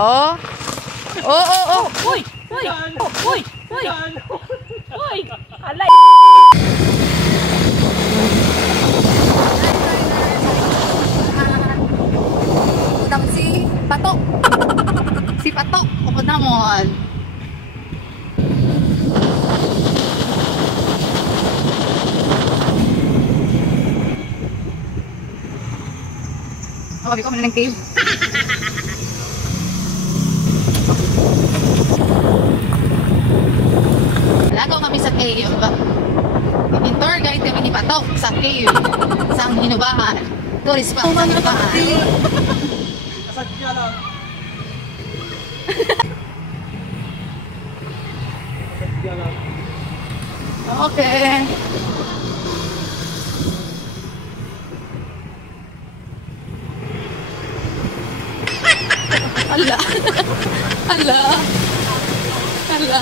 Oh. Oh, oh, oh. Uy! Uy! Uy! Uy! Uy! Alay! Udang si Pato. Si Pato. Ako naman. Oh, sabi ko muna ng cave. Lagaw kami sa cave. In-tour guide kami ni Pato sa cave. Sa Hinubahan. Tourist pa sa Hinubahan. Kasadya lang. Kasadya lang. Okay. Ala. Ala. Ala.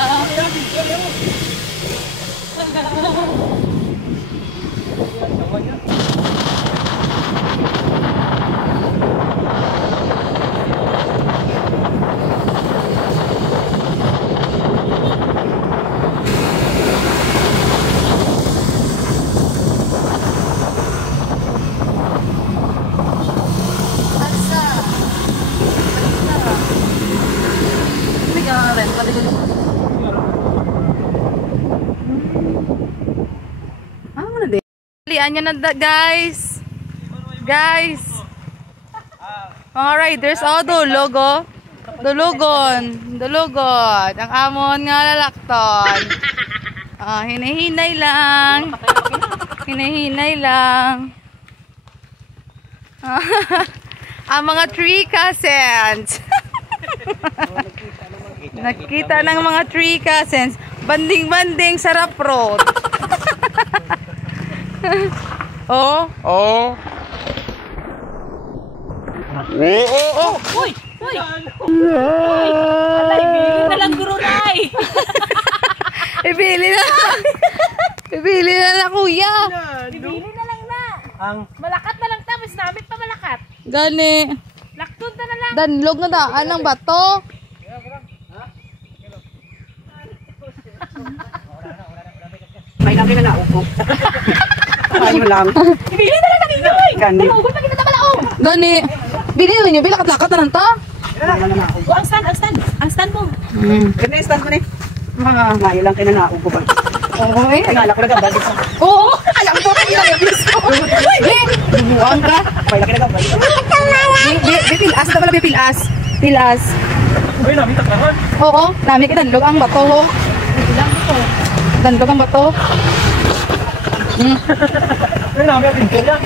Lian nyo na guys. Guys. Mga riders. Oh, dulog oh. Dulugon. Dulugon. Ang amon nga lalakton. Oh, hinahinay lang. Hinahinay lang. Ang mga tree cousins. Nakita ng mga tree cousins. Banding-banding sarap road. Oh, oh. Oh. Uy! Uy! Alay, bili na lang gurunay! Ibili na. Ibili na lang kuya. Bibili na lang na. Ang Malakat na lang tapos namin pa malakat. Gani. Laktun na lang. Danlog na daan ng bato. May laki na naupo. Ayaw lang. Bibili na lang natin yun. Gani. Tumugod na kita na malaong. Gani. Bili na ninyo. Bilakat-lakat na lang ta. O, ang stand, ang stand. Ang stand mo. Ganda yung stand ko ni. Mga ngayon lang kayo na naupo ba? Oo eh. Kaya ko na ganda. Oo. Alam ko pa yung episode. Eh. Bubuang ka. May laki na ganda. Bipilas. Ito pala bipilas. Pilas. uy, namin takaran. Oo. Nami kita danlog ang bato. Danlog ang bato. Uy, namin ang pinto yan.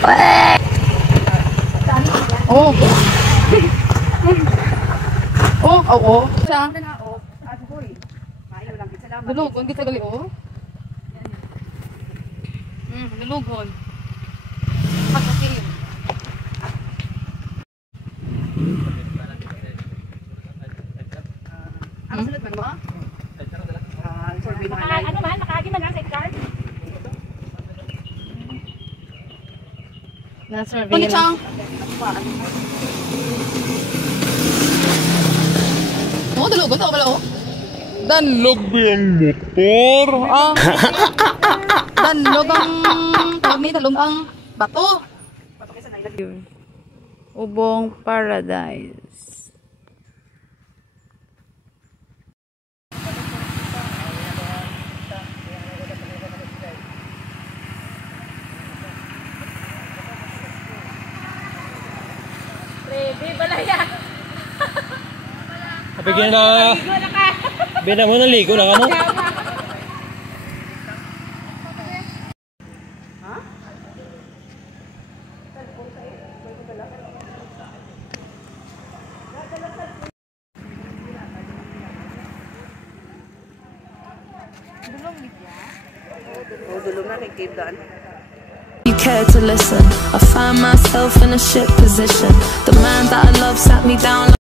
Oh. Oh, oo. Siya. Dulugon kita gali oh. Dulugon. Pagkakil. Ang sunod man mo? Ano man, nakagi man ang sidecar. Na-survey. Chang. Oh, dulugon ta wala oh. Danlog ang motor. Ah. Danlog ang tawag ni talong ang bato. Ubong Paradise. Ready, balaya. Bigyan na. Bigyan mo na ligo na ka mo. Dulong na kay Cape Daan. You care to listen. I find myself in a shit position. The man that I love sat me down.